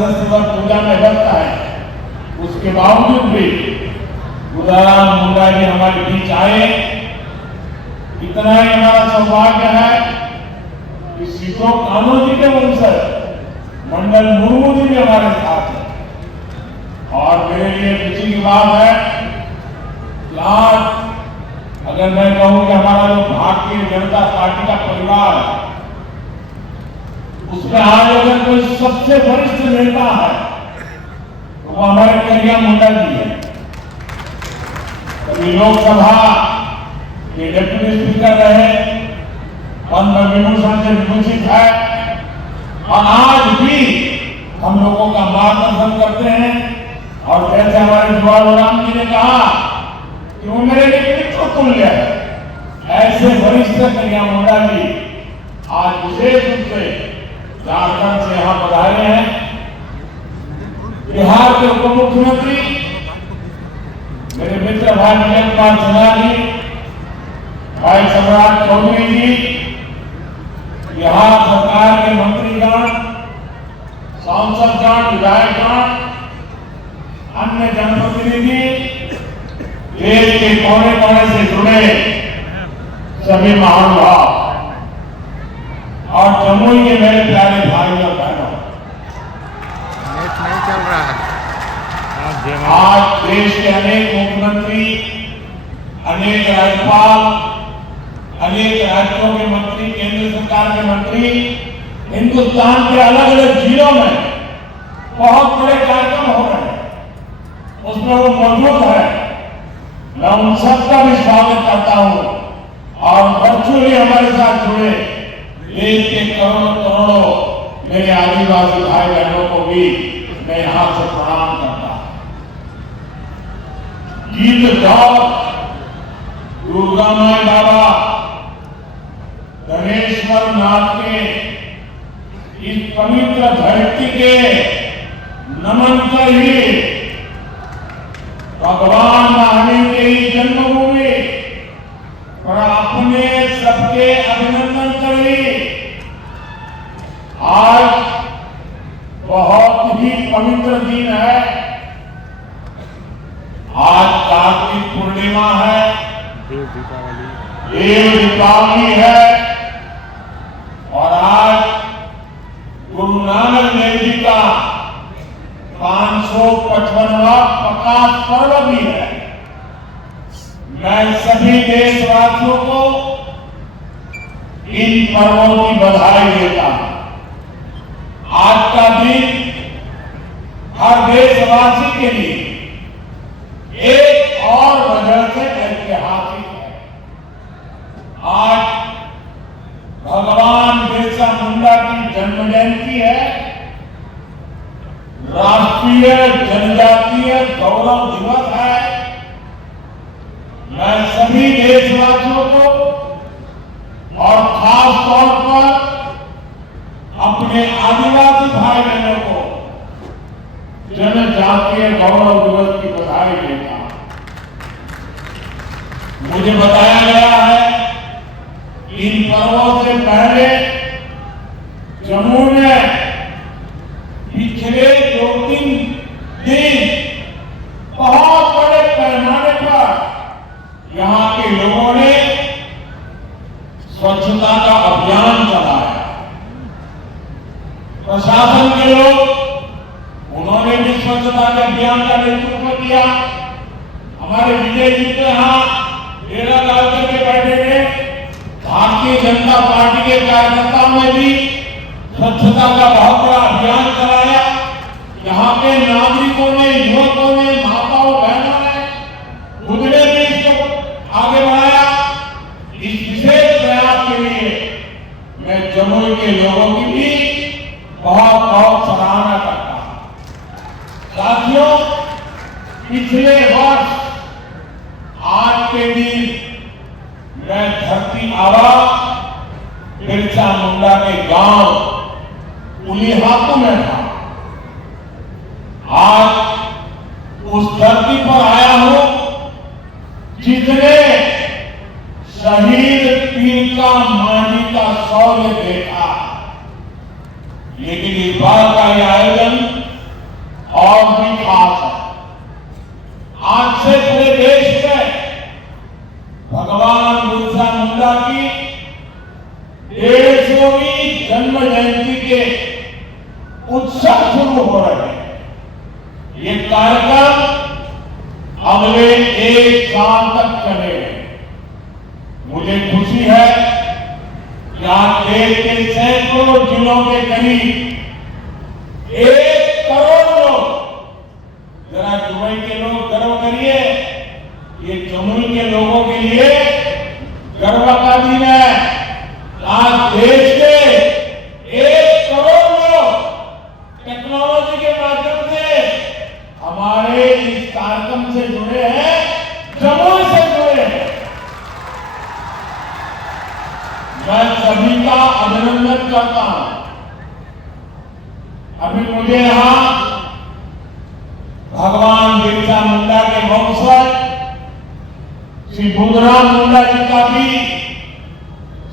पूजा में लगता है, उसके बावजूद भी गुदाराम मुंडा जी हमारे बीच आए। इतना ही हमारा सौभाग्य है कि सीटों कानू जी के वंशज मंडल मुर्मू जी भी हमारे साथ है। और मेरे लिए खुशी की बात है कि आज अगर मैं कहूं कि हमारा जो भारतीय जनता पार्टी का परिवार है, उसमें आज अगर कोई सबसे वरिष्ठ नेता है तो वो हमारे कन्हैया मुंडा जी है। कभी लोकसभा के डिप्टी स्पीकर रहे, पद्म विभूषण से विभूषित है और आज भी हम लोगों का मार्गदर्शन करते हैं। और जैसे हमारे जवाहरलाल जी ने कहा कि वो मेरे लिए मित्र तुल्य है, ऐसे वरिष्ठ कन्हैया मुंडा जी आज विशेष रूप से झारखंड से यहां पधारे हैं। बिहार के उप मुख्यमंत्री मेरे मित्र भाई विजय कुमार सिन्हा जी, भाई सम्राट चौधरी जी, बिहार सरकार के मंत्रीगण, सांसदगण, विधायकगण, अन्य जनप्रतिनिधि, देश के कोने कोने से जुड़े सभी महानुभाव और जमुई के मेरे प्यारे भाई और बहनों, नहीं चल रहा है। आज देश के अनेक मुख्यमंत्री, अनेक राज्यपाल, अनेक राज्यों के मंत्री, केंद्र सरकार के मंत्री हिंदुस्तान के अलग अलग जिलों में बहुत बड़े कार्यक्रम हो रहे हैं, उसमें वो मौजूद है। मैं उन सबका भी स्वागत करता हूं और वर्चुअली हमारे साथ जुड़े देश के करोड़ों करोड़ों मेरे आदिवासी भाई बहनों को भी मैं यहां से प्रणाम करता हूं। गीत गाओ, दुर्गा माई बाबा धनेश्वर नाथ के इस पवित्र धरती के नमन कर ही भगवान महावीर की जन्मभूमि और अपने सबके अभिनंदन करें। आज बहुत ही पवित्र दिन है। आज कार्तिक पूर्णिमा है, देव दीपावली है और आज गुरु नानक देव जी का 555वां प्रकाश पर्व भी है। मैं सभी देशवासियों को इन पर्वों की बधाई देता हूं। आज का दिन हर देशवासी के लिए एक और वजह से ऐतिहासिक है। आज भगवान बिरसा मुंडा की जन्म जयंती है, राष्ट्रीय जनजातीय गौरव दिवस है। मैं सभी देशवासियों को और खास तौर पर अपने आदिवासी भाई बहनों को जनजातीय गौरव दिवस की बधाई देता हूं। मुझे बताया गया है इन पर्वों से पहले जम्मू में पिछले 2-3 दिन बहुत बड़े पैमाने पर यहां के लोगों ने स्वच्छता का अभियान चलाया। प्रशासन के लोग उन्होंने भी स्वच्छता के अभियान का नेतृत्व किया। हमारे विजय जी के यहां डेरा डाल करके बैठे थे। भारतीय जनता पार्टी के कार्यकर्ताओं ने भी स्वच्छता का बहुत बड़ा अभियान चलाया। यहाँ के नागरिकों ने, युवकों ने, माताओं बहनों ने, खुद ने भी इसको आगे बढ़ाया। इस विशेष प्रयास के लिए मैं जमुई के लोगों की भी बहुत बहुत सराहना करता हूं। साथियों, पिछले वर्ष आज के दिन मैं धरती आबा बिरसा मुंडा के गांव उलिहातू में था। आज उस धरती पर आया हूं जिसने शहीद तिलका मांझी का शौर्य देखा। लेकिन इस बार का यह आयोजन शुरू हो रहे हैं। ये कार्यक्रम अगले 1 साल तक चलेगा। मुझे खुशी है कि आज देश के सैकड़ों जिलों के करीब 1 करोड़ लोग, जरा दुबई के लोग गर्व करिए, ये जमुई के लोगों के लिए गर्व का दिन है। आज देश के 1 करोड़ लोग टेक्नोलॉजी के माध्यम से हमारे इस कार्यक्रम से जुड़े हैं, जमुई से जुड़े हैं। मैं सभी का अभिनंदन करता हूं। अभी मुझे यहां भगवान बिरसा मुंडा के वंशज श्री बुद्धराम मुंडा जी का भी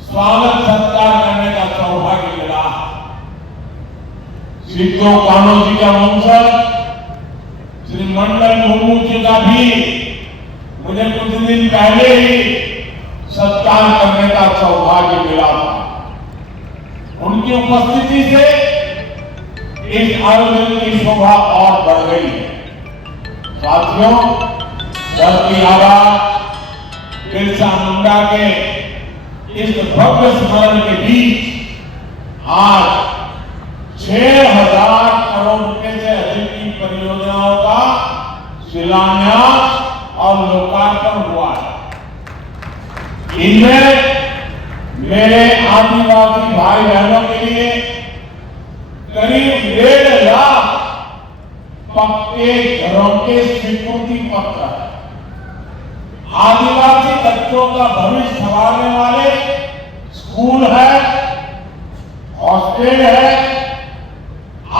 स्वागत सत्कार करने का सौभाग्य मिला। श्री कान्हो जी का वंशज श्री मंडल मुर्मू जी का भी मुझे कुछ दिन पहले ही सत्कार करने का सौभाग्य मिला था। उनकी उपस्थिति से इस आयोजन की शोभा और बढ़ गई है। साथियों, धरती आबा बिरसा मुंडा के इस भव्य स्मरण के बीच आज 6,000 करोड़ रुपए से अधिक की परियोजनाओं का शिलान्यास और लोकार्पण हुआ है। इनमें मेरे आदिवासी भाई बहनों के लिए करीब 1.5 लाख पक्के घरों के स्वीकृति पत्र है। आदिवासी बच्चों का भविष्य संवारने वाले स्कूल है, हॉस्टल है,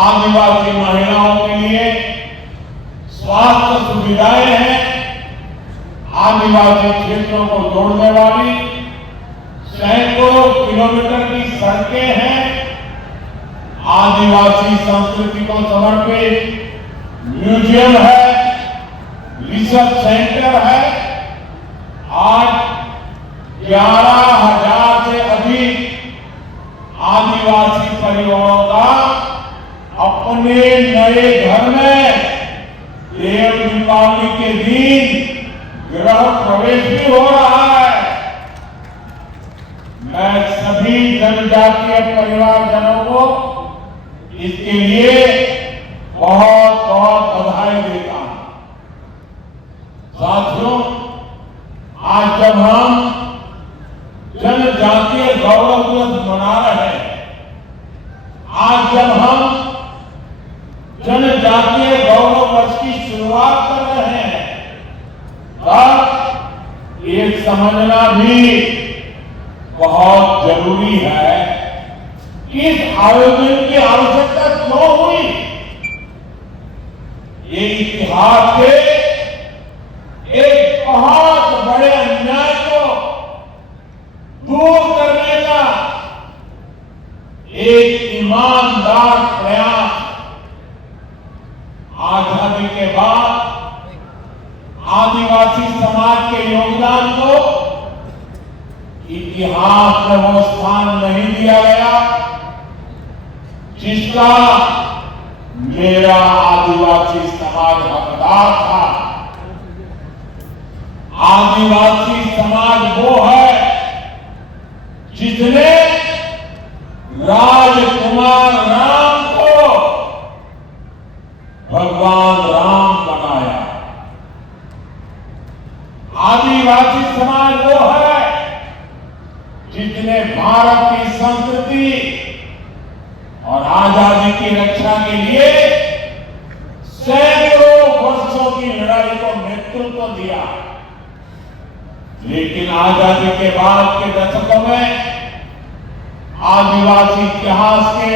आदिवासी महिलाओं के लिए स्वास्थ्य सुविधाएं हैं, आदिवासी क्षेत्रों को जोड़ने वाली सैकड़ों किलोमीटर की सड़कें हैं, आदिवासी संस्कृति को समर्पित म्यूजियम है, रिसर्च सेंटर है। आज 11,000 से अधिक आदिवासी परिवारों का अपने नए घर में देव दीपावली के दिन गृह प्रवेश भी हो रहा है। मैं सभी जनजातीय परिवारजनों को इसके लिए बहुत बहुत बधाई देता हूं। साथियों, आज जब हम जनजातीय गौरव दिवस मना रहे हैं, आज जब हम जनजातीय गौरव वर्ष की शुरुआत कर रहे हैं, तब ये समझना भी बहुत जरूरी है कि इस आयोजन की आवश्यकता क्यों हुई। ये इतिहास के एक बहुत बड़े अन्याय को दूर करने का एक ईमानदार प्रयास। आजादी के बाद आदिवासी समाज के योगदान को इतिहास में वो स्थान नहीं दिया गया जिसका मेरा आदिवासी समाज हकदार था। आदिवासी समाज वो है जिसने राजकुमार राम को भगवान राम बनाया। आदिवासी समाज वो है जिसने भारत की संस्कृति और आजादी की रक्षा के लिए सैकड़ों वर्षों की लड़ाई को नेतृत्व दिया। लेकिन आजादी के बाद के दशकों में आदिवासी इतिहास के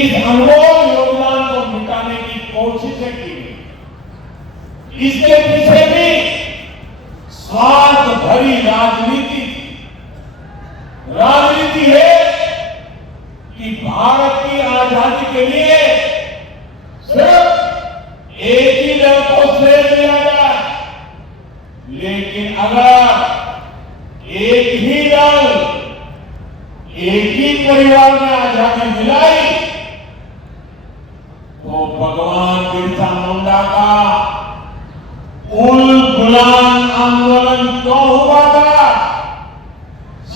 इस अनमोल योगदान को मिटाने की कोशिशें की गई। इसके पीछे भी स्वार्थ भरी राजनीति थी। राजनीति है कि भारत की आजादी के लिए सिर्फ एक ही दल को श्रेय दिया जाए, लेकिन अगर एक ही दल, एक ही परिवार में आजादी दिलाई तो भगवान बिरसा मुंडा का उल गुलाम आंदोलन क्यों हुआ था?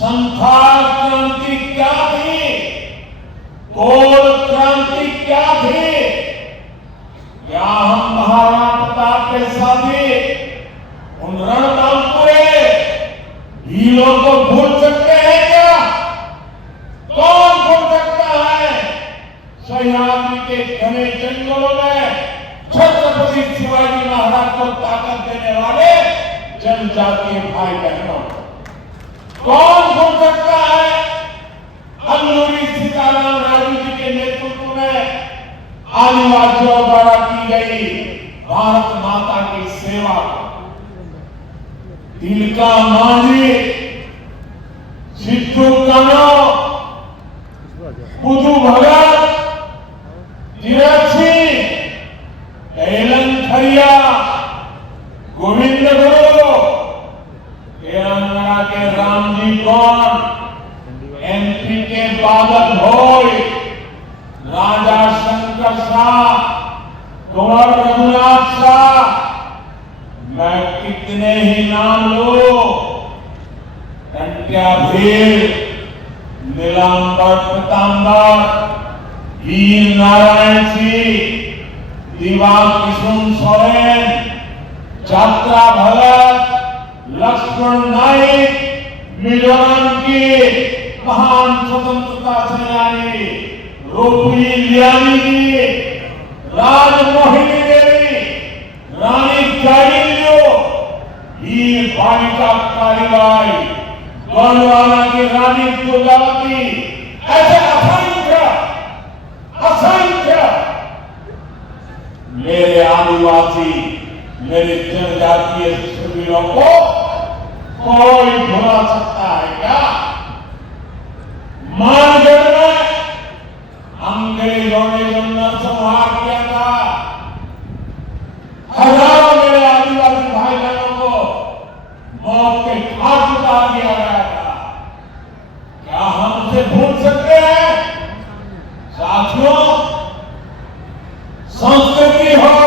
संथाल क्रांति क्या थी? कोल क्रांति क्या थी? क्या हम महाराणा प्रताप के साथी उन रणकामपुरे हीरों को भूल सकते हैं क्या? कौन भूल सकता है? सह्याद्री के घने जंगलों में छत्रपति शिवाजी महाराज को ताकत देने वाले जनजातीय भाई बहनों, कौन भूल सकता है? अल्लूरी सीताराम राजू जी के नेतृत्व में आदिवासियों द्वारा की गई भारत माता की सेवा, तिलका मांझी, सिद्धू कानो, बुधू भगत, तीरथ सिंह, कैलन खरिया, गोविंद गुरु, तेलंगाना के रामजी गौड़, एमपी के बादल भोई, राजा शंकर शाह, कुंवर रघुनाथ शाह, मैं कितने ही नाम लूं, टंट्या भील, नीलांबर पीतांबर, वीर नारायण सिंह, दीवान किशुन सोरेन, यात्रा भगत, लक्ष्मण नाइक, मिजोरम की महान स्वतंत्रता सेनानी रूपी लियानी जी, राजमोहिनी देवी, रानी गाड़ियों, वीर बालिका कालीबाई, गोंडवाना की रानी दुर्गावती, ऐसे असंख्य असंख्य मेरे आदिवासी, मेरे जनजातीय शिविरों को कोई भुला सकता है क्या? मानगढ़ में अंग्रेजों ने जो नरसंहार किया था, हजारों मेरे आदिवासी भाई बहनों को मौत के घाट उतार दिया गया था। क्या हम उसे भूल सकते हैं? साथियों, संस्कृति हो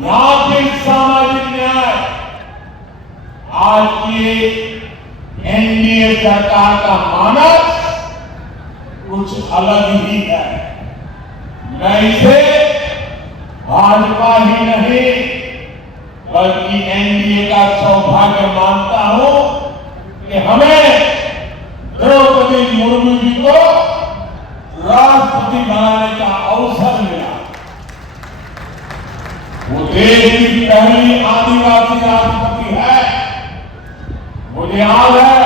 या फिर सामाजिक न्याय, आज की एनडीए सरकार का मानस कुछ अलग ही है। मैं इसे भाजपा ही नहीं बल्कि एनडीए का सौभाग्य मानता हूं कि हमें द्रौपदी मुर्मू जी को राष्ट्रपति बनाने का अवसर मिला। वो देश की पहली आदिवासी राष्ट्रपति है। मुझे याद है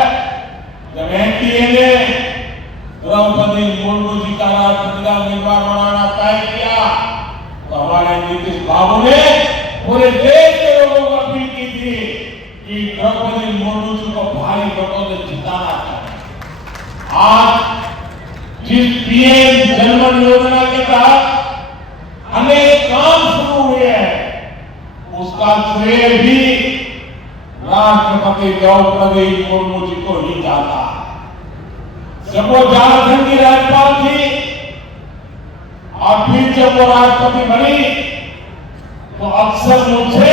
जब एनडीए ने द्रौपदी मुर्मू जी का राष्ट्रपति का उम्मीदवार बनाना तय किया तो हमारे नीतीश बाबू ने पूरे देश के लोगों को अपील की थी कि द्रौपदी मुर्मू जी को भारी वोटों से जिताना चाहिए। आज जिस पीएम जनमन योजना के तहत अनेक काम शुरू हुए हैं उसका श्रेय भी राष्ट्रपति द्रौपदी मुर्मू जी को ही जाता है। जब वो झारखंड की राज्यपाल थी और फिर जब वो राष्ट्रपति बनी तो अक्सर मुझसे